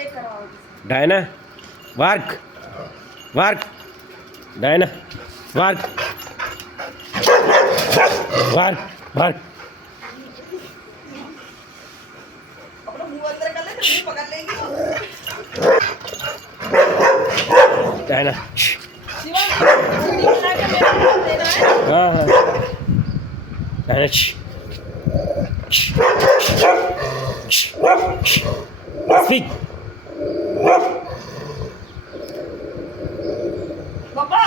Diana work work Diana work work work अपना मुंह अंदर कर ले तो मुंह पकड़ लेगी डायना शिवा सीढ़ी बना के मेरे को देना है हाँ हाँ डायना स्पीक पापा